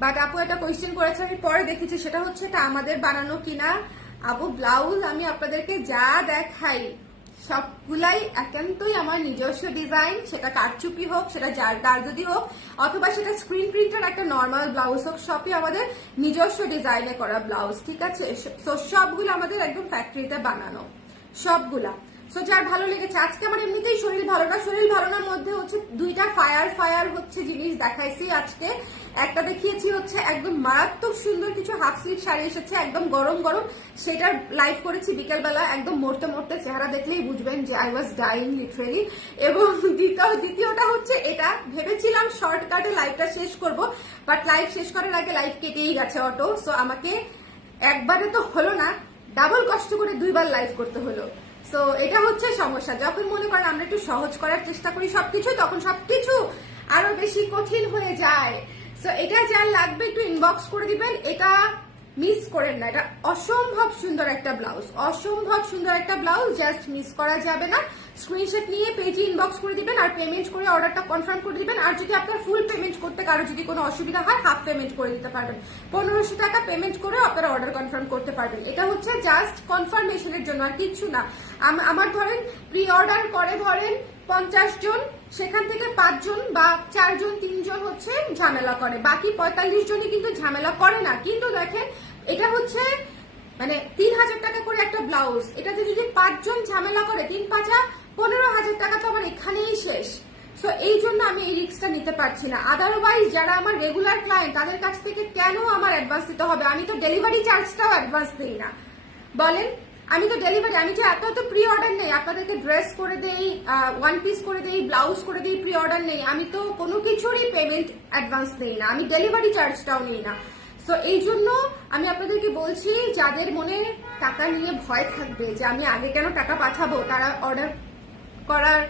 বাট আপু একটা কোয়েশ্চেন করেছে, আমি পরে দেখেছি, সেটা হচ্ছে এটা আমাদের বানানো কিনা। আপু ব্লাউজ আমি আপনাদেরকে যা দেখাই সবগুলাই একান্তই আমার নিজস্ব ডিজাইন, সেটা কারচুপি হোক, সেটা জারদারদি হোক, অথবা সেটা স্ক্রিন প্রিন্টের একটা নর্মাল ব্লাউজ হোক, সবই আমাদের নিজস্ব ডিজাইনে করা ব্লাউজ, ঠিক আছে? সবগুলো আমাদের একদম ফ্যাক্টরিতে বানানো, সবগুলা। সো যার ভালো লেগেছে, আজকে আমার এমনিতেই শরীর ভালো না, শরীর ভালো নার মধ্যে হচ্ছে দুইটা ফায়ার হচ্ছে জিনিস দেখাইছি আজকে। একটা দেখিয়েছি হচ্ছে একদম মারাত্মক সুন্দর কিছু হাফ স্লিভ শাড়ি এসেছে, একদম গরম গরম, সেটার লাইভ করেছি বিকেলবেলা। একদম মরতে চেহারা দেখলেই বুঝবেন যে আই ওয়াজ ডাইং লিটারেলি। এবং দ্বিতীয়টা হচ্ছে এটা ভেবেছিলাম শর্টকাটে লাইভটা শেষ করব, বাট লাইভ শেষ করার আগে লাইভ কেটেই গেছে অটো। সো আমাকে একবারে তো হলো না, ডাবল কষ্ট করে 2বার লাইভ করতে হলো। সো এটা হচ্ছে সমস্যা, যখন মনে করেন আমরা একটু সহজ করার চেষ্টা করি সবকিছু, তখন সবকিছু আরো বেশি কঠিন হয়ে যায়। সো এটা যার লাগবে একটু ইনবক্স করে দিবেন, এটা মিস করেন না। এটা অসম্ভব সুন্দর একটা ব্লাউজ, অসম্ভব সুন্দর একটা ব্লাউজ, জাস্ট মিস করা যাবে না। স্ক্রিনশট নিয়ে পেজে ইনবক্স করে দিবেন আর পেমেন্ট করে অর্ডারটা কনফার্ম করে দিবেন। আর যদি আপনার ফুল পেমেন্ট করতে কারো যদি কোনো অসুবিধা হয়, হাফ পেমেন্ট করে দিতে পারবেন। 1500 টাকা পেমেন্ট করে আপনারা অর্ডার কনফার্ম করতে পারবেন। এটা হচ্ছে জাস্ট কনফার্মেশনের জন্য, আর কিচ্ছু না। আমার ধরেন প্রি অর্ডার করে ধরেন 50 জন, সেখান থেকে 5 জন বা 4 জন 3 জন হচ্ছে ঝামেলা করে, বাকি 45 জনই কিন্তু ঝামেলা করে না। কিন্তু দেখেন এটা হচ্ছে মানে 3000 টাকা করে একটা ব্লাউজ, এটাতে যদি 5 জন ঝামেলা করে 3-5 15,000 টাকা তো আমার এখানেই শেষ। সো এই জন্য আমি এই রিস্কটা নিতে পারছি না। আদারওয়াইজ যারা আমার রেগুলার ক্লায়েন্ট, তাদের কাছ থেকে কেন আমার অ্যাডভান্স দিতে হবে? আমি তো ডেলিভারি চার্জটাও অ্যাডভান্স দিই না, বলেন। আমি তো ডেলিভারি, আমি যে এত প্রি অর্ডার নেই, আপনাদেরকে ড্রেস করে দেই, 1 পিস করে দেই, ব্লাউজ করে দেই, প্রি অর্ডার নেই, আমি তো কোনো কিছুরই পেমেন্ট অ্যাডভান্স নেই না, আমি ডেলিভারি চার্জটাও নেই না। সো এই জন্য আমি আপনাদেরকে বলছি, যাদের মনে টাকা নিয়ে ভয় থাকবে যে আমি আগে কেন টাকা পাঠাবো, তারা অর্ডার করার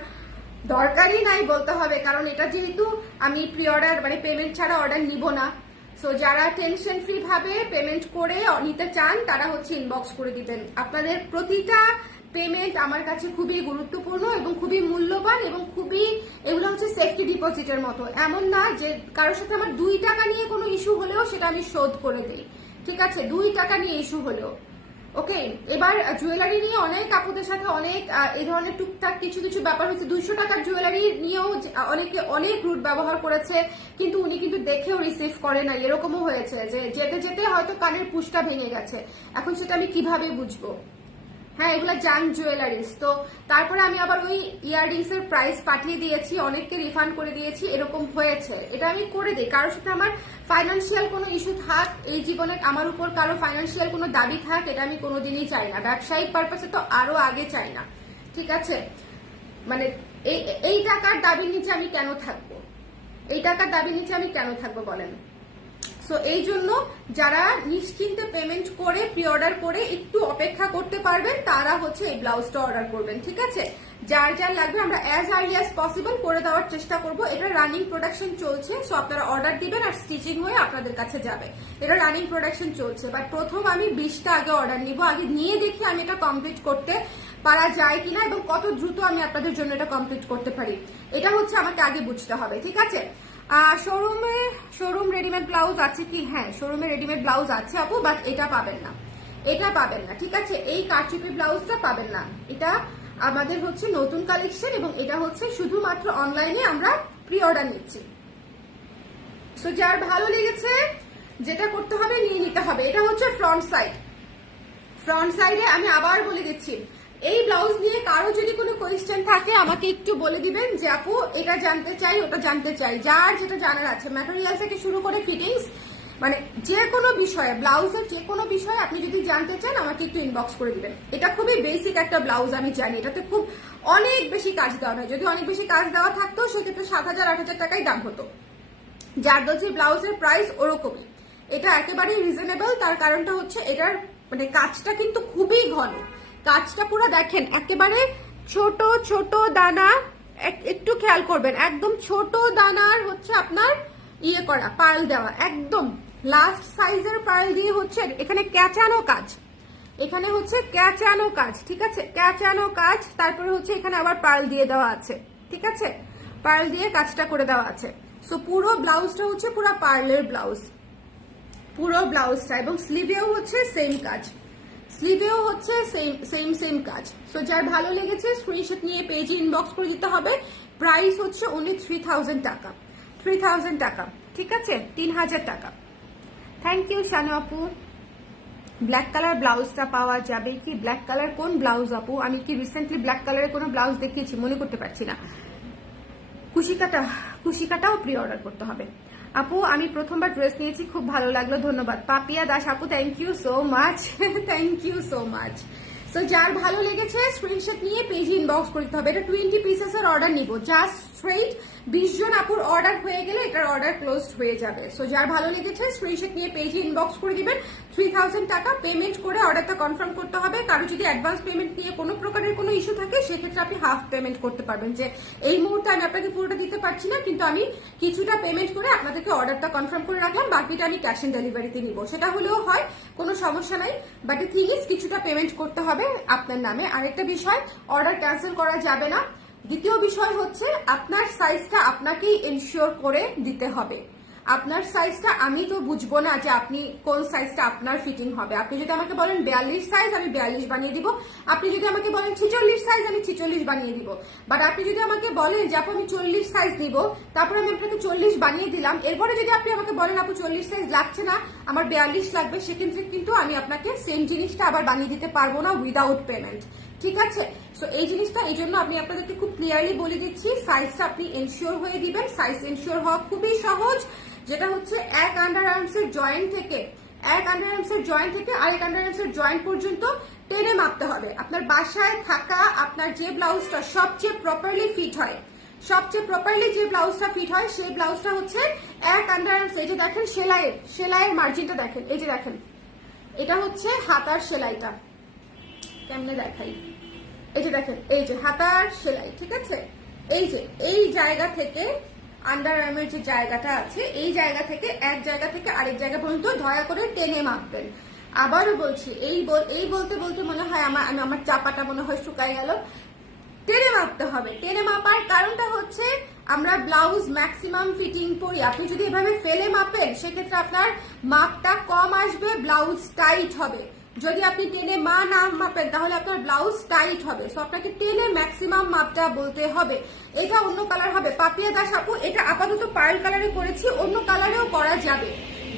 দরকারই নাই বলতে হবে, কারণ এটা যেহেতু আমি প্রি অর্ডার মানে পেমেন্ট ছাড়া অর্ডার নিব না। সো যারা টেনশন ফ্রি ভাবে পেমেন্ট করে নিতে চান, তারা হচ্ছে ইনবক্স করে দিবেন। আপনাদের প্রতিটা পেমেন্ট আমার কাছে খুবই গুরুত্বপূর্ণ এবং খুবই মূল্যবান, এবং খুবই এগুলো হচ্ছে সেফটি ডিপোজিটের মতো। এমন না যে কারোর সাথে আমার 2 টাকা নিয়ে কোনো ইস্যু হলেও সেটা আমি শোধ করে দিই, ঠিক আছে? 2 টাকা নিয়ে ইস্যু হলেও। ওকে, এবার জুয়েলারি নিয়ে অনেক আপুদের সাথে অনেক এই ধরনের টুকটাক কিছু ব্যাপার হচ্ছে। 200 টাকার জুয়েলারি নিয়েও অনেকে অনেক রুট ব্যবহার করেছে, কিন্তু উনি কিন্তু দেখেও রিসিভ করে না, এরকমও হয়েছে যে যেতে যেতে হয়তো কানের পুশটা ভেঙে গেছে। এখন সেটা আমি কিভাবে বুঝবো? হ্যাঁ, এগুলো জাঙ্ক জুয়েলারিস। তো তারপরে আমি আবার ওই ইয়াররিংস এর প্রাইস পাঠিয়ে দিয়েছি, অনেককে রিফান্ড করে দিয়েছি, এরকম হয়েছে। এটা আমি করে দিই। কারোর সাথে আমার ফাইন্যান্সিয়াল কোনো ইস্যু থাক এই জীবনে, আমার উপর কারো ফাইন্যান্সিয়াল কোনো দাবি থাক, এটা আমি কোনোদিনই চাই না। ব্যবসায়িক পারপাসে তো আরো আগে চাই না, ঠিক আছে? মানে এই টাকার দাবির নিচে আমি কেন থাকবো? এই টাকার দাবির নিচে আমি কেন থাকবো বলেন? সো এই জন্য যারা নিশ্চিন্তে পেমেন্ট করে প্রি অর্ডার করে একটু অপেক্ষা করতে পারবেন তারা হচ্ছে এই ব্লাউজটা অর্ডার করবেন, ঠিক আছে? যার যার লাগবে আমরা অ্যাজ আর্লি অ্যাজ পসিবল করে দেওয়ার চেষ্টা করব। এটা রানিং প্রোডাকশন চলছে, সো আপনারা অর্ডার দিবেন আর স্টিচিং হয়ে আপনাদের কাছে যাবে। এটা রানিং প্রোডাকশন চলছে, বাট প্রথম আমি 20টা আগে অর্ডার নিব, আগে নিয়ে দেখি আমি এটা কমপ্লিট করতে পারা যায় কিনা এবং কত দ্রুত আমি আপনাদের জন্য এটা কমপ্লিট করতে পারি, এটা হচ্ছে আমাকে আগে বুঝতে হবে, ঠিক আছে? শোরুম রেডিমেড ব্লাউজ আছে কি? হ্যাঁ, শোরুমে রেডিমেড ব্লাউজ আছে আপু, বাট এটা পাবেন না, এটা পাবেন না, ঠিক আছে? এই কারচুপি ব্লাউজটা পাবেন না। এটা আমাদের হচ্ছে নতুন কালেকশন এবং এটা হচ্ছে শুধুমাত্র অনলাইনে আমরা প্রি অর্ডার নিচ্ছি। সো যার ভালো লেগেছে যেটা করতে হবে নিয়ে নিতে হবে। এটা হচ্ছে ফ্রন্ট সাইড। ফ্রন্ট সাইডে আমি আবার বলে দিচ্ছি, এই ব্লাউজ নিয়ে কারো যদি কোনো কোয়েশ্চেন থাকে আমাকে একটু বলে দিবেন যে আপু এটা জানতে চাই, ওটা জানতে চাই, যার যেটা জানার আছে, ম্যাটেরিয়াল থেকে শুরু করে ফিটিংস, মানে যে কোনো বিষয়ে, ব্লাউজের যে কোনো বিষয়ে আপনি যদি জানতে চান আমাকে একটু ইনবক্স করে দিবেন। এটা খুবই বেসিক একটা ব্লাউজ, আমি জানি এটাতে খুব অনেক বেশি কাজ দেওয়া নয়, যদি অনেক বেশি কাজ দেওয়া থাকতো সেক্ষেত্রে 7,000-8,000 টাকাই দাম হতো। জারদোজি ব্লাউজের প্রাইস ওরকমই, এটা একেবারেই রিজনেবল। তার কারণটা হচ্ছে এটার মানে কাজটা কিন্তু খুবই ঘন, কাজটা পুরো দেখেন একেবারে ছোট ছোট দানা, একটু খেয়াল করবেন, একদম ছোট দানার হচ্ছে আপনার ইয়ে করা, পার্ল দেওয়া, একদম লাস্ট সাইজের পার্ল দিয়ে হচ্ছে এখানে ক্যাচানো কাজ, এখানে হচ্ছে ক্যাচানো কাজ, ঠিক আছে? ক্যাচানো কাজ, তারপরে হচ্ছে এখানে আবার পার্ল দিয়ে দেওয়া আছে, ঠিক আছে? পার্ল দিয়ে কাজটা করে দেওয়া আছে। সো পুরো ব্লাউজটা হচ্ছে পুরো পার্লের ব্লাউজ, পুরো ব্লাউজটা, এবং স্লিভেও হচ্ছে সেম কাজ, স্লিভেও হচ্ছে সেম কাজ। সো যার ভালো লেগেছে স্ক্রিনশট নিয়ে পেজে ইনবক্স করে দিতে হবে। প্রাইস হচ্ছে অনলি 3,000 টাকা, 3,000 টাকা, ঠিক আছে? 3,000 টাকা। থ্যাংক ইউ শানু আপু। ব্ল্যাক কালার ব্লাউজটা পাওয়া যাবে কি? ব্ল্যাক কালার কোন ব্লাউজ আপু? আমি কি রিসেন্টলি ব্ল্যাক কালারের কোনো ব্লাউজ দেখিয়েছি? মনে করতে পারছি না। কুশিকাটাও প্রি অর্ডার করতে হবে আপু। আমি প্রথমবার ড্রেস নিয়েছি, খুব ভালো লাগলো, ধন্যবাদ। পাপিয়া দাস আপু, thank you so much, thank you so much. So যার ভালো লেগেছে স্ক্রিনশট নিয়ে পেজে ইনবক্স করতে হবে। এটা 20 পিসেসের অর্ডার নিব, জাস্ট স্ট্রেট 20 জন আপুর অর্ডার হয়ে গেলে এটার অর্ডার ক্লোজড হয়ে যাবে। সো যার ভালো লেগেছে স্ক্রিনশট নিয়ে পেজে ইনবক্স করে দিবেন। 3,000 টাকা পেমেন্ট করে অর্ডারটা কনফার্ম করতে হবে। কারো যদি অ্যাডভান্স পেমেন্ট নিয়ে কোনো প্রকারের কোনো ইস্যু থাকে সেক্ষেত্রে আপনি হাফ পেমেন্ট করতে পারবেন, যে এই মুহূর্তে আমি আপনাকে পুরোটা দিতে পারছি না, কিন্তু আমি কিছুটা পেমেন্ট করে আপনাদেরকে অর্ডারটা কনফার্ম করে রাখলাম, বাকিটা আমি ক্যাশ অন ডেলিভারিতে নিব। সেটা হলেও হয়, কোনো সমস্যা নাই, বাট থিং ইজ কিছুটা পেমেন্ট করতে হবে আপনার নামে। আরেকটা বিষয়, অর্ডার ক্যান্সেল করা যাবে না। দ্বিতীয় বিষয় হচ্ছে আপনার সাইজটা আপনাকেই এনশিওর করে দিতে হবে। আপনার সাইজটা আমি তো বুঝবো না যে আপনি কোন সাইজটা আপনার ফিটিং হবে। আপনি যদি আমাকে বলেন 42 সাইজ, আমি 42 বানিয়ে দিব। আপনি যদি আমাকে বলেন 46 সাইজ, আমি 46 বানিয়ে দিব। বাট আপনি যদি আমাকে বলেন যে আপু আমি 40 সাইজ নিব, তারপরে আমি আপনাকে 40 বানিয়ে দিলাম, এরপরে যদি আপনি আমাকে বলেন আপু 40 সাইজ লাগছে না, আমার 42 লাগবে, সেক্ষেত্রে কিন্তু আমি আপনাকে সেম জিনিসটা আবার বানিয়ে দিতে পারবো না উইদাউট পেমেন্ট, ঠিক আছে? সো এই জিনিসটা এই জন্য আমি আপনাদেরকে খুব ক্লিয়ারলি বলে দিচ্ছি, সাইজটা আপনি এনশিওর হয়ে দিবেন। সাইজ এনশিওর হওয়া খুবই সহজ, যেটা হচ্ছে এক আন্ডার আর্মসের জয়েন্ট থেকে আরেক আন্ডার আর্মসের জয়েন্ট পর্যন্ত টেনে মাপতে হবে। আপনার বাসায় থাকা আপনার যে ব্লাউজটা সবচেয়ে প্রপারলি ফিট হয়, সবচেয়ে প্রপারলি যে ব্লাউজটা ফিট হয় সেই ব্লাউজটা হচ্ছে এক আন্ডার আর্মস। এই যে দেখেন সেলাইয়ের মার্জিনটা দেখেন, এই যে দেখেন, এটা হচ্ছে হাতার সেলাইটা, কেমনে দেখাই, এই যে দেখেন, এই যে হাতার সেলাই, ঠিক আছে? এই যে এই জায়গা থেকে আন্ডার আর্মের যে জায়গাটা আছে, এই জায়গা থেকে এক জায়গা থেকে আরেক জায়গা পর্যন্ত দয়া করে টেনে মাপবেন। আবারও বলছি, এই বলতে বলতে মনে হয় আমার চাপাটা মনে হয় শুকায় গেল। টেনে মাপতে হবে। টেনে মাপার কারণটা হচ্ছে আমরা ব্লাউজ ম্যাক্সিমাম ফিটিং পরি, আপনি যদি এভাবে ফেলে মাপেন সেক্ষেত্রে আপনার মাপটা কম আসবে, ব্লাউজ টাইট হবে। যদি আপনি টেনে না মাপেন তাহলে আপনার ব্লাউজ টাইট হবে। সো আপনাকে টেনে ম্যাক্সিমাম মাপটা বলতে হবে। এটা অন্য কালার হবে। পাপিয়া দাস আপু, এটা আপাতত পার্ল কালারে করেছি, অন্য কালারেও করা যাবে,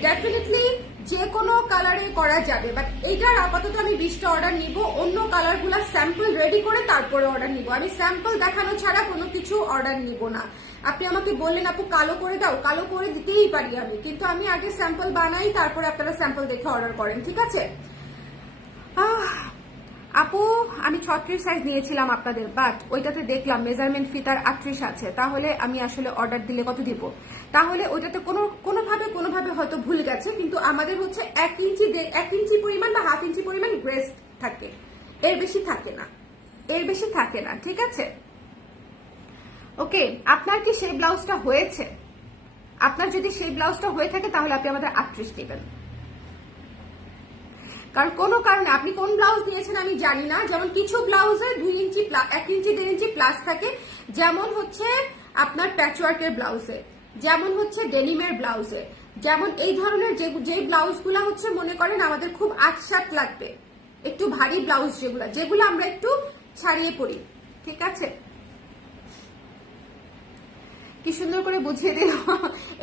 ডেফিনেটলি যে কোনো কালারে করা যাবে, বাট এইটার আপাতত আমি 20টা অর্ডার নিব। অন্য কালারগুলো স্যাম্পল রেডি করে তারপরে অর্ডার নিব। আমি স্যাম্পল দেখানো ছাড়া কোনো কিছু অর্ডার নিব না। আপনি আমাকে বললেন আপু কালো করে দাও, কালো করে দিতেই পারি আমি, কিন্তু আমি আগে স্যাম্পল বানাই, তারপরে আপনারা স্যাম্পল দেখে অর্ডার করেন, ঠিক আছে? আপু আমি 36 সাইজ নিয়েছিলাম আপনাদের, বাট ওইটাতে দেখলাম মেজারমেন্ট ফিতার 38 আছে, তাহলে আমি আসলে অর্ডার দিলে কত দিব? তাহলে ওইটাতে কোনোভাবে হয়তো ভুল গেছে, আমাদের হচ্ছে 1 ইঞ্চি পরিমাণ বা হাফ ইঞ্চি পরিমাণ ব্রেস্ট থাকে, এর বেশি থাকে না, ঠিক আছে? ওকে, আপনার কি সেই ব্লাউজটা হয়েছে? আপনার যদি সেই ব্লাউজটা হয়ে থাকে তাহলে আপনি আমাদের 38 দিবেন। কারণ কোনো কারণে আপনি কোন ব্লাউজ নিয়েছেন আমি জানি না, যেমন কিছু ব্লাউজে 2 ইঞ্চি 1 ইঞ্চি 1.5 ইঞ্চি প্লাস থাকে, যেমন হচ্ছে আপনার প্যাচওয়ার্কের ব্লাউজে, যেমন হচ্ছে ডেনিমের ব্লাউজে, যেমন এই ধরনের যে ব্লাউজগুলো হচ্ছে মনে করেন আমাদের খুব আটসাট লাগবে, একটু ভারী ব্লাউজ, যেগুলো আমরা একটু ছাড়িয়ে পরি, ঠিক আছে? কি সুন্দর করে বুঝিয়ে দিল।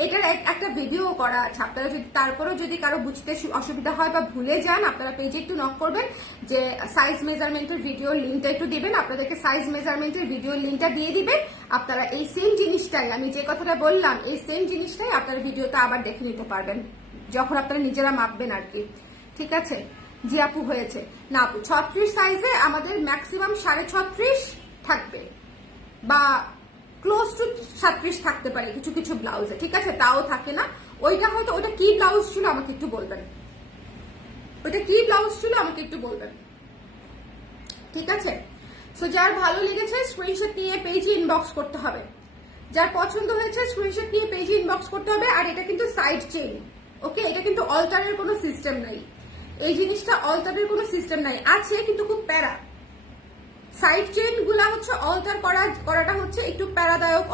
এটার একটা ভিডিও করা আছে, আপনারা যদি তারপরেও যদি কারো বুঝতে অসুবিধা হয় বা ভুলে যান, আপনারা পেজে একটু নক করবেন যে সাইজ মেজারমেন্টের ভিডিওর লিঙ্কটা একটু দিবেন, আপনাদেরকে সাইজ মেজারমেন্টের ভিডিওর লিঙ্কটা দিয়ে দিবে। আপনারা এই সেম জিনিসটাই, আমি যে কথাটা বললাম, এই সেম জিনিসটাই আপনারা ভিডিওতে আবার দেখে নিতে পারবেন যখন আপনারা নিজেরা মাপবেন আর কি, ঠিক আছে? জি আপু হয়েছে না আপু, 36 সাইজে আমাদের ম্যাক্সিমাম 36.5 থাকবে বা ক্লোজ টু 37 থাকতে পারে কিছু কিছু ব্লাউজে, ঠিক আছে? তাও থাকে না। ওইটা কি ব্লাউজ ছিল আমাকে একটু বলবেন, ঠিক আছে? সো যার ভালো লেগেছে স্ক্রিনশট নিয়ে পেজে ইনবক্স করতে হবে, যার পছন্দ হয়েছে স্ক্রিনশট নিয়ে পেজে ইনবক্স করতে হবে। আর এটা কিন্তু সাইড চেইন, ওকে? এটা কিন্তু অল্টারের কোনো সিস্টেম নাই, এই জিনিসটা অল্টারের কোনো সিস্টেম নাই, আছে কিন্তু খুব প্যারা। সাইড চেইন গুলা হচ্ছে অল্টার করাটা হচ্ছে একটু প্যারাদায়ক।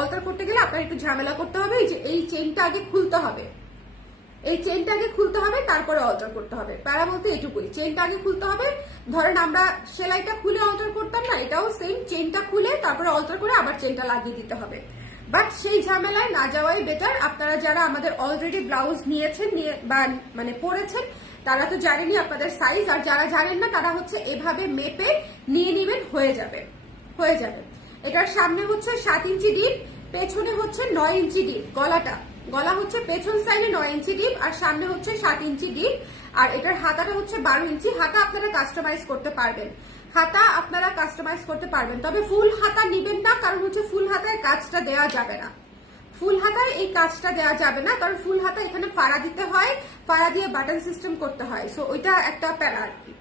অল্টার করতে গেলে আপনার একটু ঝামেলা করতে হবে, এই চেইনটা আগে খুলতে হবে, তারপরে অল্টার করতে হবে। প্যারা বলতে এটুকুই, চেইনটা আগে খুলতে হবে। ধরেন আমরা সেলাইটা খুলে অল্টার করতাম না, এটাও সেম, চেইনটা খুলে তারপরে অল্টার করে আবার চেইনটা লাগিয়ে দিতে হবে। বাট সেই ঝামেলায় না যাওয়াই বেটার। আপনারা যারা আমাদের অলরেডি ব্লাউজ নিয়েছেন বা পরেছেন তারা তো জানেনই আপনাদের সাইজ, আর যারা জানেন না তারা হচ্ছে এভাবে মেপে নিয়ে নেবেন, হয়ে যাবে। এটার সামনে হচ্ছে 7 ইঞ্চি ডিপ, পেছনে হচ্ছে 9 ইঞ্চি ডিপ। গলা হচ্ছে পেছন সাইডে 9 ইঞ্চি ডিপ আর সামনে হচ্ছে 7 ইঞ্চি ডিপ। আর এটার হাতাটা হচ্ছে 12 ইঞ্চি। হাতা আপনারা কাস্টমাইজ করতে পারবেন, তবে ফুল হাতা নিবেন না, কারণ হচ্ছে ফুল হাতায় কাজটা দেওয়া যাবে না। কারণ ফুল হাতা এখানে ফাড়া দিতে হয়, ফাড়া দিয়ে বাটন সিস্টেম করতে হয়। সো ওইটা একটা প্যারা আর কি,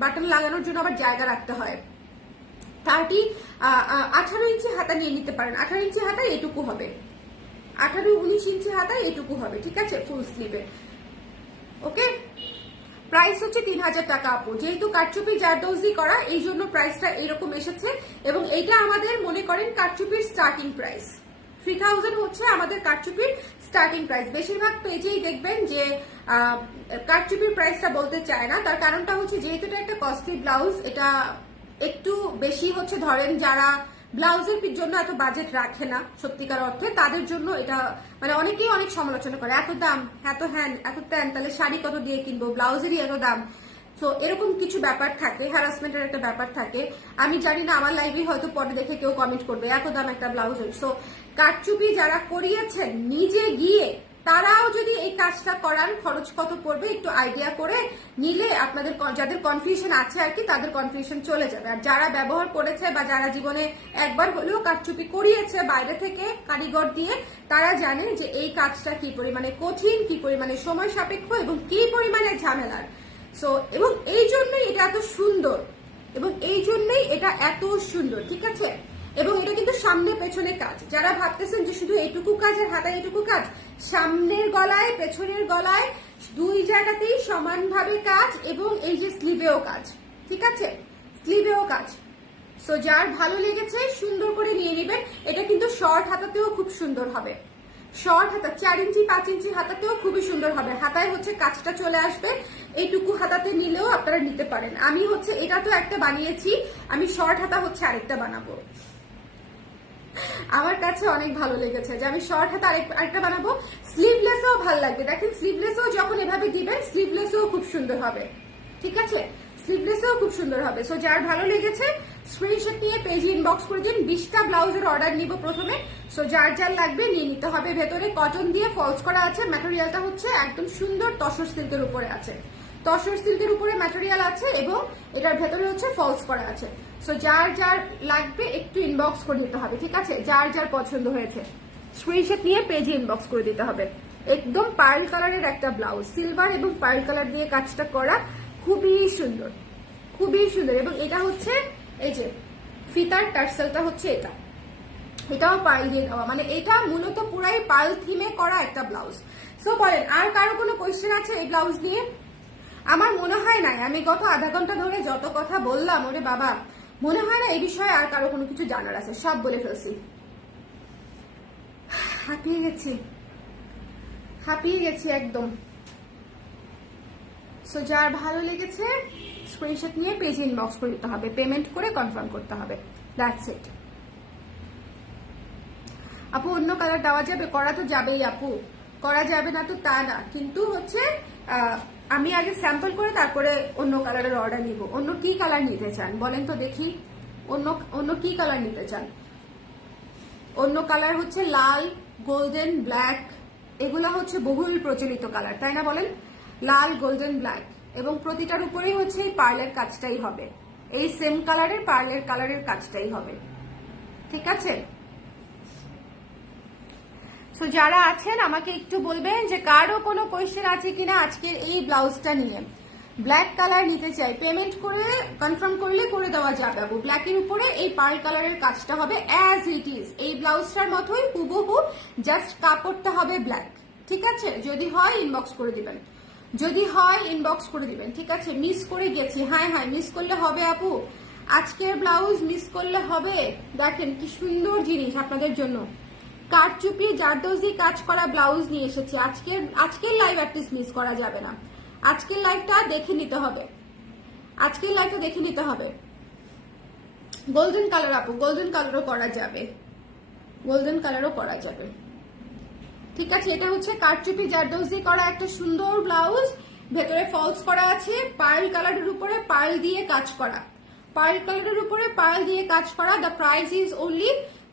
বাটন লাগানোর জন্য আবার জায়গা রাখতে হয়। 18 ইঞ্চি হাতা নিয়ে নিতে পারেন, 18 ইঞ্চি হাতা এটুকু হবে, 18-19 ইঞ্চি হাতা এটুকু হবে, ঠিক আছে? ফুল স্লিভে। ওকে, প্রাইস হচ্ছে 3000 টাকা আপু। যেহেতু কারচুপি জারদৌজি করা, এই জন্য প্রাইসটা এরকম এসেছে। এবং এইটা আমাদের মনে করেন কারচুপির স্টার্টিং প্রাইস 3000 হচ্ছে আমাদের কারচুপির স্টার্টিং প্রাইস। বেশিরভাগ পেজেই দেখবেন যে কারচুপির প্রাইসটা বলতে চায় না, তার কারণটা হচ্ছে যেহেতু এটা একটা কস্টলি ব্লাউজ, এটা একটু বেশি হচ্ছে। ধরেন যারা ব্লাউজের জন্য এত বাজেট রাখে না সত্যিকার অর্থে, তাদের জন্য এটা অনেকেই অনেক সমালোচনা করে, এত দাম, এত হ্যান, এত ত্যান, তাহলে শাড়ি কত দিয়ে কিনবো, ব্লাউজেরই এত দাম। সো এরকম কিছু ব্যাপার থাকে, হ্যারাসমেন্টের একটা ব্যাপার থাকে। আমি জানি না, আমার লাইভে হয়তো পরে দেখে কেউ কমেন্ট করবে এত দাম একটা ব্লাউজের। সো কারচুপি যারা করিয়েছেন নিজে গিয়ে, তারাও যদি এই কাজটা করান, খরচ কত পড়বে একটু আইডিয়া করে নিলে আপনাদের, যাদের কনফিউশন আছে আর কি, তাদের কনফিউশন চলে যাবে। আর যারা ব্যবহার করেছে বা যারা জীবনে একবার হলেও কারচুপি করিয়েছে বাইরে থেকে কারিগর দিয়ে, তারা জানে যে এই কাজটা কি পরিমাণে কঠিন, কি পরিমাণে সময় সাপেক্ষ এবং কি পরিমাণে ঝামেলার। সো এবং এই জন্যই এটা এত সুন্দর, ঠিক আছে? এবং এটা কিন্তু সামনে পেছনে কাজ। যারা ভাবতেছেন যে শুধু এইটুকু কাজ আর হাতায় এইটুকু কাজ, সামনের গলায় পেছনের গলায় দুই জায়গাতেই সমানভাবে কাজ, এবং এই যে স্লিভেও কাজ, ঠিক আছে? স্লিভেও কাজ। সো যার ভালো লেগেছে সুন্দর করে নিয়ে নেবেন। এটা কিন্তু শর্ট হাতাতেও খুব সুন্দর হবে, শর্ট হাতা 4 ইঞ্চি 5 ইঞ্চি হাতাতেও খুবই সুন্দর হবে। হাতায় হচ্ছে কাজটা চলে আসবে, এইটুকু হাতাতে নিলেও আপনারা নিতে পারেন। আমি হচ্ছে এটা তো একটা বানিয়েছি, আমি শর্ট হাতা হচ্ছে আরেকটা বানাবো। আমার কাছে অনেক ভালো লেগেছে যে আমি শর্ট হাতা আরেকটা বানাবো। স্লিভলেসও ভালো লাগবে, দেখেন স্লিভলেসও যখন এভাবে দিবেন স্লিভলেসও খুব সুন্দর হবে, ঠিক আছে? স্লিভলেসও খুব সুন্দর হবে। সো যার ভালো লেগেছে স্ক্রিনশট নিয়ে পেজে ইনবক্স করে দিন। 20টা ব্লাউজের অর্ডার নিব প্রথমে। সো যার লাগবে নিয়ে নিতে হবে। ভেতরে কটন দিয়ে ফলস করা আছে, ম্যাটেরিয়ালটা হচ্ছে একদম সুন্দর তসর সিল্কের উপরে আছে, তসর সিল্কের উপরে ম্যাটেরিয়াল আছে এবং এটার ভেতরে হচ্ছে ফলস করা আছে। সো যার লাগবে একটু ইনবক্স করে দিতে হবে, ঠিক আছে? যার পছন্দ হয়েছে স্ক্রিনশট নিয়ে পেজে ইনবক্স করে দিতে হবে। একদম পার্ল কালারের একটা ব্লাউজ, সিলভার এবং পার্ল কালার দিয়ে কাজটা করা, খুবই সুন্দর, খুবই সুন্দর। এবং এটা হচ্ছে এই যে ফিতার টার্সেলটা হচ্ছে এটা, এটাও পার্ল দিয়ে দেওয়া, মানে এটা মূলত পুরাই পার্ল থিমে করা একটা ব্লাউজ। সো বলেন আর কারো কোনো কোয়েশ্চেন আছে এই ব্লাউজ নিয়ে? আমার মনে হয় নাই, আমি গত আধা ঘন্টা ধরে যত কথা বললাম, ওরে বাবা, মনে হয় না এই বিষয়ে আর কারো কোনো কিছু জানার আছে, সব বলে ফেলছি। হাঁপিয়ে গেছি, হাঁপিয়ে গেছি একদম। সো যার ভালো লেগেছে স্ক্রিনশট নিয়ে পেজে ইনবক্স করে দিতে হবে, পেমেন্ট করে কনফার্ম করতে হবে, দ্যাটস ইট। আপু অন্য কালার দেওয়া যাবে? করা তো যাবেই আপু, করা যাবে না তো তা না, কিন্তু হচ্ছে আমি আগে স্যাম্পল করে তারপরে অন্য কালারের অর্ডার নিব। অন্য কি কালার নিতে চান বলেন তো দেখি, অন্য কি কালার নিতে চান? অন্য কালার হচ্ছে লাল, গোল্ডেন, ব্ল্যাক, এগুলো হচ্ছে বহুল প্রচলিত কালার, তাই না বলেন? লাল, গোল্ডেন, ব্ল্যাক, এবং প্রতিটার উপরেই হচ্ছে এই পার্লের কাজটাই হবে, এই সেম কালারের পার্লের কালারের কাজটাই হবে, ঠিক আছে? সো যারা আছেন আমাকে একটু বলবেন যে কারো কোনো কোয়েশ্চেন আছে কিনা আজকের এই ব্লাউজটা নিয়ে। ব্ল্যাক কালার নিতে চাই, পেমেন্ট করে কনফার্ম করলে করে দেওয়া যাবে আপু। ব্ল্যাকের উপরে এই পার্ল কালারের কাজটা হবে অ্যাজ ইট ইজ, এই ব্লাউজটার মতোই হুবহু, জাস্ট কাপড়টা হবে ব্ল্যাক, ঠিক আছে? যদি হয় ইনবক্স করে দিবেন, যদি হয় ইনবক্স করে দিবেন, ঠিক আছে? মিস করে গেছি, হ্যাঁ হ্যাঁ মিস করলে হবে আপু, আজকের ব্লাউজ মিস করলে হবে। দেখেন কি সুন্দর জিনিস আপনাদের জন্য, কারচুপি জারদৌজি কাজ করা ব্লাউজ নিয়ে এসেছি। আজকের লাইভ অ্যাটলিস্ট মিস করা যাবে না, আজকের লাইভটা দেখে নিতে হবে, আজকের লাইভটা দেখে নিতে হবে। গোল্ডেন কালার আপু, গোল্ডেন কালারও করা যাবে, গোল্ডেন কালারও করা যাবে, ঠিক আছে? এটা হচ্ছে কারচুপি জারদৌজি করা একটা সুন্দর ব্লাউজ, ভেতরে ফলস করা আছে, পার্ল কালারের উপরে পার্ল দিয়ে কাজ করা, পার্ল কালারের উপরে পার্ল দিয়ে কাজ করা। দ্য প্রাইস ইজ অনলি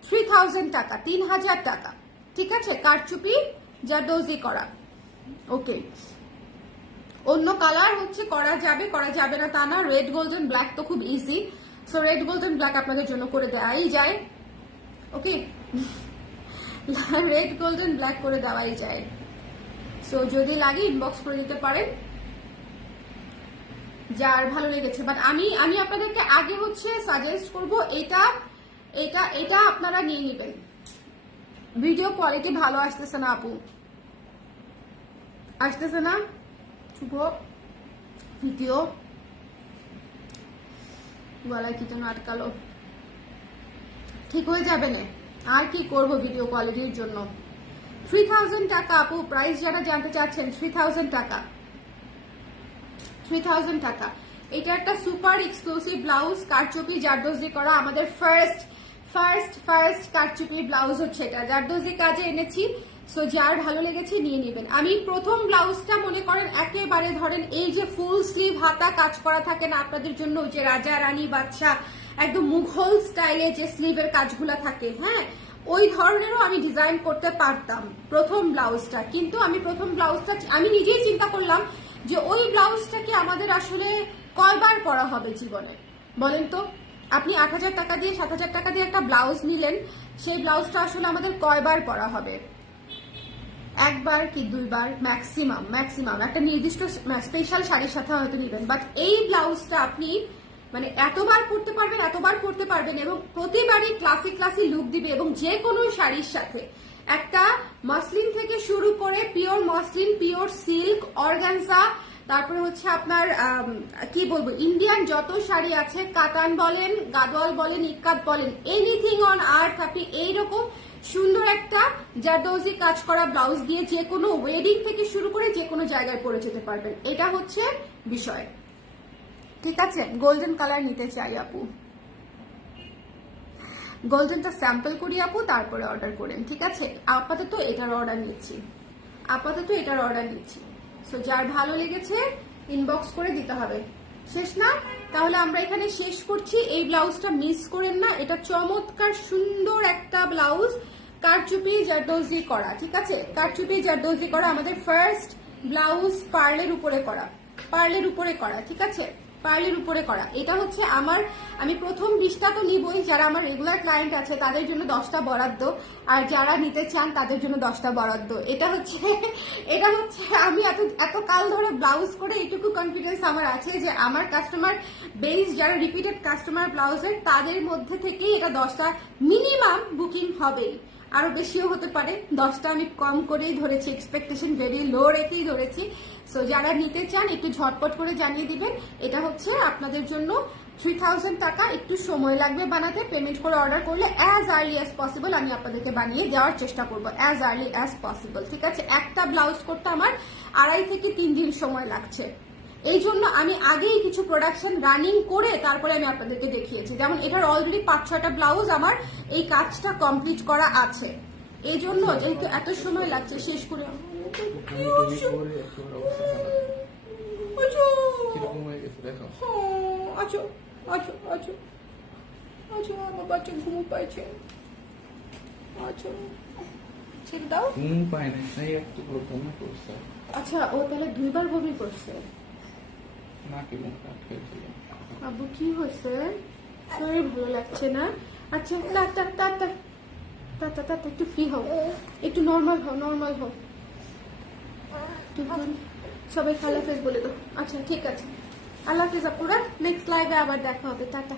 3000 টাকা, 3000 টাকা, ঠিক আছে? কারচুপি জারদৌজি করা, ওকে। অন্য কালার হচ্ছে করা যাবে, করা যাবে না তা না। রেড, গোল্ডেন, ব্ল্যাক তো খুব easy, so red, golden, black আপনাদের জন্য করে দেওয়াই যায়, ওকে? রেড, গোল্ডেন, ব্ল্যাক করে দেওয়াই যায়। সো যদি লাগে ইনবক্স করে দিতে পারেন যার ভালো লেগেছে। বাট আমি আপনাদেরকে আগে হচ্ছে সাজেস্ট করব এটা এটা এটা আপনারা নিয়ে নেবেন। ভিডিও কোয়ালিটি ভালো আসতেছে না আপু, আসতেছে না শুভ ভিডিও, গলায় কি যেন আটকালো, ঠিক হয়ে যাবে না, আর কি করব ভিডিও কোয়ালিটির জন্য। 3000 টাকা আপু, প্রাইস যারা জানতে চাচ্ছেন 3000 টাকা, 3000 টাকা। এটা একটা সুপার এক্সক্লুসিভ ব্লাউজ, কারচুপি জারদৌজি করা, আমাদের ফার্স্ট কারচুপি ব্লাউজ হচ্ছে এটা, জারদৌজি কাজে এনেছি। সো যার ভালো লেগেছে নিয়ে নেবেন। আমি প্রথম ব্লাউজটা মনে করেন একেবারে ধরেন এই যে ফুল স্লিভ হাতা কাজ করা থাকে না আপনাদের জন্য, যে রাজা রানী বাদশা একদম মুঘল স্টাইলে যে স্লিভের কাজগুলা থাকে, হ্যাঁ ওই ধরনেরও আমি ডিজাইন করতে পারতাম প্রথম ব্লাউজটা। কিন্তু আমি প্রথম ব্লাউজটা আমি নিজেই চিন্তা করলাম যে ওই ব্লাউজটাকে আমাদের আসলে কয়বার পরা হবে জীবনে বলেন তো? আপনি 8000 টাকা দিয়ে 7000 টাকা দিয়ে একটা ব্লাউজ নিলেন, সেই ব্লাউজটা আসলে আমাদের কয়বার পরা হবে? একবার কি দুইবার ম্যাক্সিমাম একটা নির্দিষ্ট স্পেশাল শাড়ির সাথে হয়তো নিবেন। বাট এই ব্লাউজটা আপনি মানে এতবার পরতে পারবেন এবং প্রতিবারই ক্লাসি লুক দিবে, এবং যে কোনো শাড়ির সাথে একটা মসলিন থেকে শুরু করে pure muslin, pure silk, organza, তারপরে হচ্ছে আপনার কি বলবো ইন্ডিয়ান যত শাড়ি আছে, কাতান বলেন, গাদোয়াল বলেন, ইক্কাত বলেন, এনিথিং অন আর্থ আপনি এইরকম সুন্দর একটা জারদৌজি কাজ করা ব্লাউজ দিয়ে যে কোনো ওয়েডিং থেকে শুরু করে যে কোনো জায়গায় পরে যেতে পারবেন। এটা হচ্ছে বিষয়, ঠিক আছে? গোল্ডেন কালার নিতে চাই আপু, গোল্ডেনটা স্যাম্পল করি আপু, তারপরে অর্ডার করেন, ঠিক আছে? আপাতত এটার অর্ডার নিচ্ছি, সো যার ভালো লেগেছে ইনবক্স করে দিতে হবে। শেষ না? তাহলে আমরা এখানে শেষ করছি। এই ব্লাউজটা মিস করেন না, এটা চমৎকার সুন্দর একটা ব্লাউজ, কারচুপি জারদৌজি করা, ঠিক আছে? কারচুপি জারদৌজি করা, আমাদের ফার্স্ট ব্লাউজ পার্লের উপরে করা, ঠিক আছে? পার্লের উপরে করা। এটা হচ্ছে আমি প্রথম 20টা তো নিবই, যারা আমার রেগুলার ক্লায়েন্ট আছে তাদের জন্য 10টা বরাদ্দ, আর যারা নিতে চান তাদের জন্য 10টা বরাদ্দ। এটা হচ্ছে আমি এত কাল ধরে ব্লাউজ করে এইটুকু কনফিডেন্স আমার আছে যে আমার কাস্টমার বেস যারা রিপিটেড কাস্টমার ব্লাউজের, তাদের মধ্যে থেকেই এটা 10টা মিনিমাম বুকিং হবেই, আরো বেশিও হতে পারে। 10টা আমি কম করেই ধরেছি, এক্সপেকটেশন ভেরি লো রেখেই ধরেছি। সো যারা নিতে চান একটু ঝটপট করে জানিয়ে দিবেন। এটা হচ্ছে আপনাদের জন্য 3000 টাকা, একটু সময় লাগবে বানাতে। পেমেন্ট করে অর্ডার করলে অ্যাজ আর্লি অ্যাজ পসিবল আমি আপনাদেরকে বানিয়ে দেওয়ার চেষ্টা করবো, অ্যাজ আর্লি অ্যাজ পসিবল, ঠিক আছে? একটা ব্লাউজ করতে আমার 2.5 থেকে 3 দিন সময় লাগছে। এই জন্য আমি আগেই কিছু প্রোডাকশন রানিং করে তারপরে আমি আপনাদেরকে দেখিয়েছি। যেমন এটার অলরেডি 5-6টা ব্লাউজ আমার এই কাজটা কমপ্লিট করা আছে। এই জন্য যেহেতু এত সময় লাগছে শেষ করে আমার বাচ্চা ঘুমো পাইছে। ছেড়ে দাও। আচ্ছা, ও তাহলে 2বার বমি করছে। আব্বু কি হয়েছে? শরীর ভালো লাগছে না? আচ্ছা একটু ফ্রি হও, একটু নর্মাল হও। সবাই আল্লাহ হাফেজ বলে দাও। আচ্ছা ঠিক আছে, আল্লাহ হাফেজ আপুরা। নেক্সট লাইভে আবার দেখা হবে। টাটা।